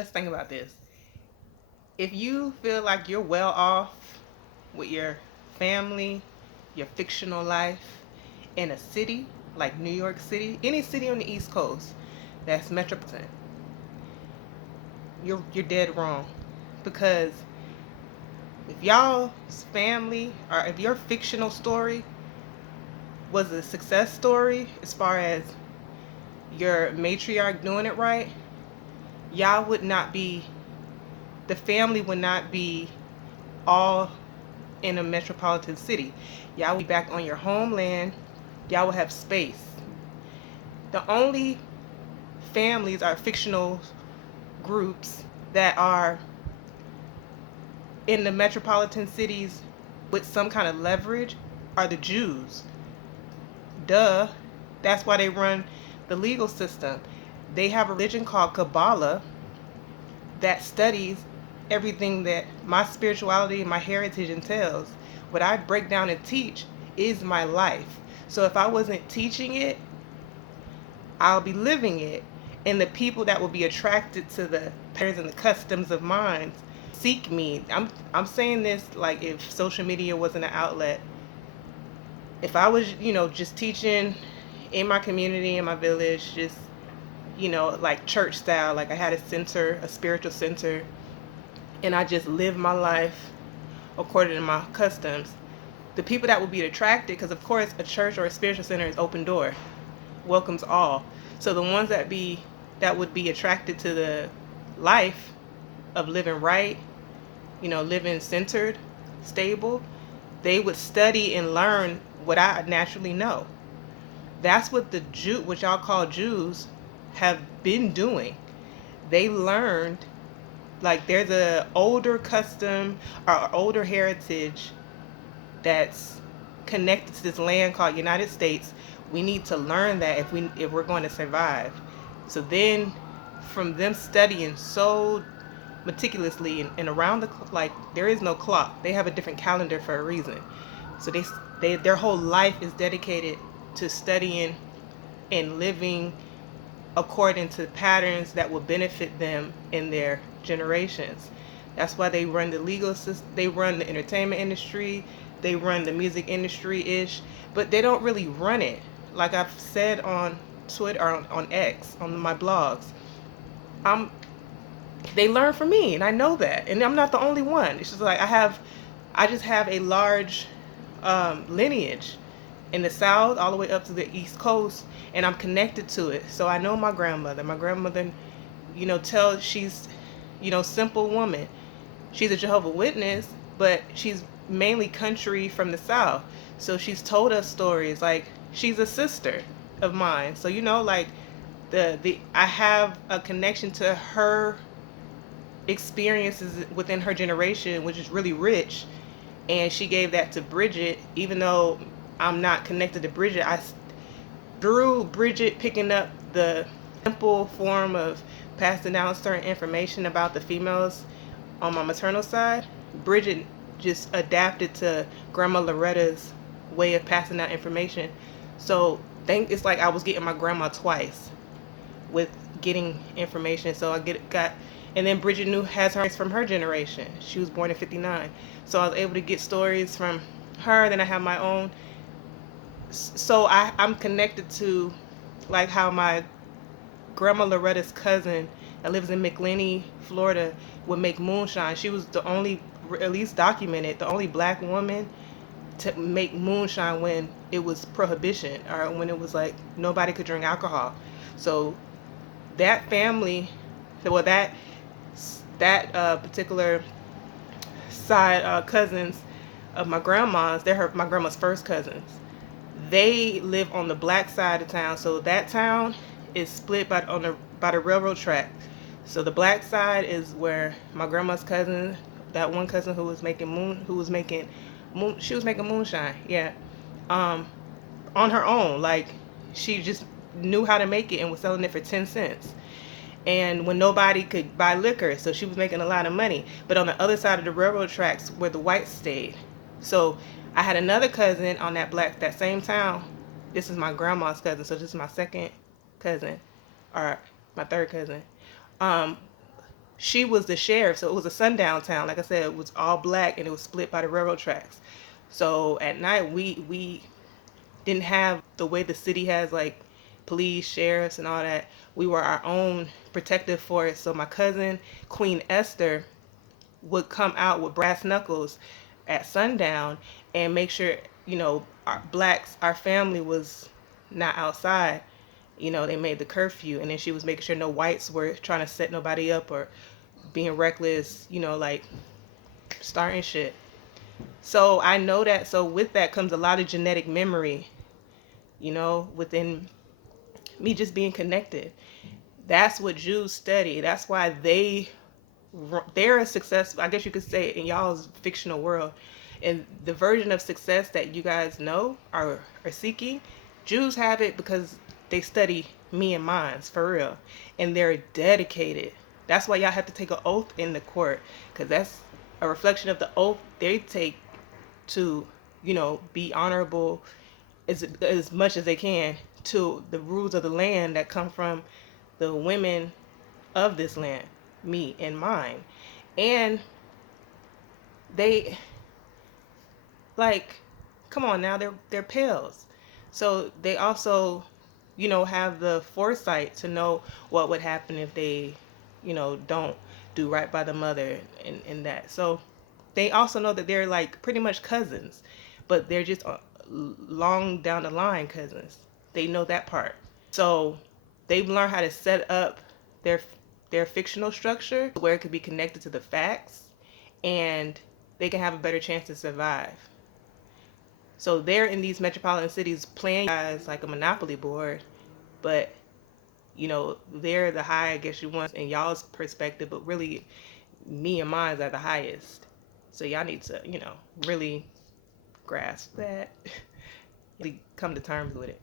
let's think about this. If you feel like you're well off with your family, your fictional life in a city like New York City, any city on the East Coast that's metropolitan, you're dead wrong. Because if y'all's family or if your fictional story was a success story as far as your matriarch doing it right, y'all would not be, the family would not be all in a metropolitan city. Y'all would be back on your homeland. Y'all will have space. The only families are fictional groups that are in the metropolitan cities with some kind of leverage are the Jews. Duh. That's why they run the legal system. They have a religion called Kabbalah that studies everything that my spirituality and my heritage entails. What I break down and teach is my life. So if I wasn't teaching it, I'll be living it. And the people that will be attracted to the patterns and the customs of mine seek me. I'm saying this like if social media wasn't an outlet. If I was, just teaching in my community, in my village, just, like church style, like I had a center, a spiritual center, and I just lived my life according to my customs, the people that would be attracted, because of course a church or a spiritual center is open door, welcomes all. So the ones that would be attracted to the life of living right, living centered, stable, they would study and learn what I naturally know. That's what the Jew, which y'all call Jews, have been doing. They learned, like, there's a older custom or older heritage that's connected to this land called United States. We need to learn that if we're going to survive. So then, from them studying so meticulously and around like there is no clock. They have a different calendar for a reason. So their whole life is dedicated to studying and living according to patterns that will benefit them in their generations. That's why they run the legal system, they run the entertainment industry, they run the music industry ish, but they don't really run it. Like I've said on Twitter or on X, on my blogs, I'm they learn from me and I know that. And I'm not the only one. It's just like I just have a large lineage in the South all the way up to the East Coast, and I'm connected to it. So I know my grandmother. My grandmother, she's, simple woman. She's a Jehovah Witness, but she's mainly country from the South. So she's told us stories. Like, she's a sister of mine. So, like, the I have a connection to her experiences within her generation, which is really rich. And she gave that to Bridget, even though I'm not connected to Bridget. Through Bridget picking up the simple form of passing down certain information about the females on my maternal side, Bridget just adapted to Grandma Loretta's way of passing out information. So it's like I was getting my grandma twice with getting information. So got, and then Bridget knew has her from her generation. She was born in '59, so I was able to get stories from her. Then I have my own. So I'm connected to, like, how my grandma Loretta's cousin that lives in McLeany, Florida, would make moonshine. She was the only, at least documented, the only black woman to make moonshine when it was prohibition or when it was like nobody could drink alcohol. So that family, well, that particular side cousins of my grandma's, my grandma's first cousins. They live on the black side of town, so that town is split by the railroad track. So the black side is where my grandma's cousin, that one cousin who was making she was making moonshine, yeah, um, on her own. Like, she just knew how to make it and was selling it for 10 cents. And when nobody could buy liquor, so she was making a lot of money. But on the other side of the railroad tracks where the whites stayed. So I had another cousin on that same town. This is my grandma's cousin, so this is my second cousin, or my third cousin. Um, she was the sheriff, so it was a sundown town. Like I said, it was all black and it was split by the railroad tracks. So at night we didn't have the way the city has like police, sheriffs, and all that. We were our own protective force. So my cousin, Queen Esther, would come out with brass knuckles at sundown and make sure, our blacks, our family was not outside. They made the curfew, and then she was making sure no whites were trying to set nobody up or being reckless, like starting shit. So I know that. So with that comes a lot of genetic memory, within me just being connected. That's what Jews study. That's why they're a successful, I guess you could say, in y'all's fictional world. And the version of success that you guys know are seeking, Jews have it because they study me and mines for real. And they're dedicated. That's why y'all have to take an oath in the court, because that's a reflection of the oath they take to, be honorable as much as they can to the rules of the land that come from the women of this land, me and mine. And they, like, come on now, they're pales. So they also, have the foresight to know what would happen if they, don't do right by the mother and that. So they also know that they're like pretty much cousins, but they're just long down the line cousins. They know that part. So they've learned how to set up their their fictional structure where it could be connected to the facts, and they can have a better chance to survive. So they're in these metropolitan cities playing as like a monopoly board, but they're the high, I guess you want, in y'all's perspective, but really me and mine are the highest. So y'all need to, really grasp that, really come to terms with it.